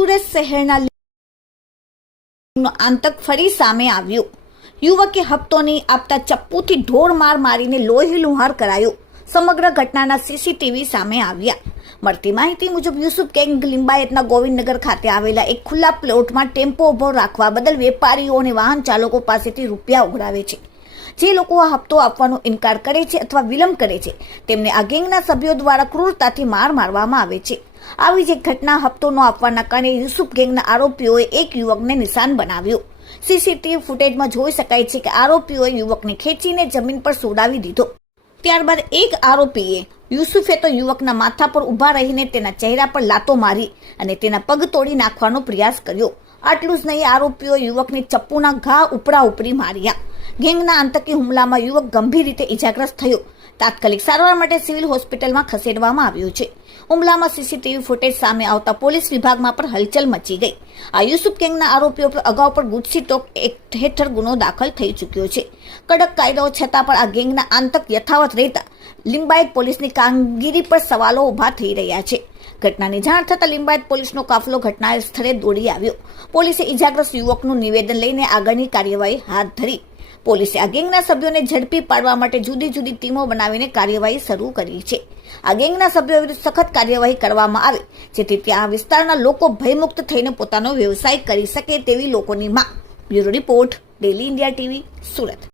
સુરત શહેરના આંતક ફરી સામે આવ્યો. યુવકે હપ્તો નહીં આપતા ચપ્પુથી ઢોર માર મારીને લોહી લુહાર કરાયો. સમગ્ર ઘટનાના સીસીટીવી સામે આવ્યા. મળતી માહિતી મુજબ યુસુફ ગેંગ લિંબાયતના ગોવિંદનગર ખાતે આવેલા એક ખુલ્લા પ્લોટમાં ટેમ્પો ઊભો રાખવા બદલ વેપારીઓ અને વાહન ચાલકો પાસેથી રૂપિયા ઉઘરાવે છે. જે લોકો આ હપ્તો આપવાનો ઇનકાર કરે છે અથવા વિલંબ કરે છે, તેમને આ ગેંગના સભ્યો દ્વારા ક્રૂરતાથી માર મારવામાં આવે છે. આવી જ એક ઘટના હપ્તો ન આપવાના કારણે યુસુફ ગેંગના આરોપીઓએ એક યુવકને નિશાન બનાવ્યો. સીસીટીવી ફૂટેજમાં જોઈ શકાય છે કે આરોપીઓએ યુવકને ખેંચીને જમીન પર સોડાવી દીધો. ત્યારબાદ એક આરોપીએ યુસુફે તો યુવકના માથા પર ઊભા રહીને તેના ચહેરા પર લાતો મારી અને તેના પગ તોડી નાખવાનો પ્રયાસ કર્યો. આટલું જ નહીં, આરોપીઓ યુવકને ચપ્પુના ઘા ઉપરા ઉપરી માર્યા. ગેંગના આતંકી હુમલામાં યુવક ગંભીર રીતે ઇજાગ્રસ્ત થયો. તાત્કાલિક સારવાર માટે સિવિલ હોસ્પિટલમાં ખસેડવામાં આવ્યું છે. હુમલામાં સીસીટીવી ફૂટેજ સામે આવતા પોલીસ વિભાગમાં પણ હલચલ મચી ગઈ. આ યુસુફ ગેંગના આરોપીઓ પર અગાઉ પણ ગુજસી ટોક એક્ટ હેઠળ ગુનો દાખલ થઈ ચૂક્યો છે. કડક કાયદાઓ છતાં પણ આ ગેંગના આંતક યથાવત રહેતા લિંબાયત પોલીસની કામગીરી પર સવાલો ઊભા થઈ રહ્યા છે. ઘટનાની જાણ થતાં લિંબાયત પોલીસનો કાફલો ઘટના સ્થળે દોડી આવ્યો. પોલીસે ઇજાગ્રસ્ત યુવકનું નિવેદન લઈને આગળની કાર્યવાહી હાથ ધરી પોલીસે આ ગેંગના સભ્યોને ઝડપી પાડવા માટે જુદી જુદી ટીમો બનાવીને કાર્યવાહી શરૂ કરી છે. આ ગેંગના સભ્યો વિરુદ્ધ સખત કાર્યવાહી કરવામાં આવે, જેથી ત્યાં વિસ્તારના લોકો ભયમુક્ત થઈને પોતાનો વ્યવસાય કરી શકે તેવી લોકોની માંગ. Bureau report, daily India TV, Surat.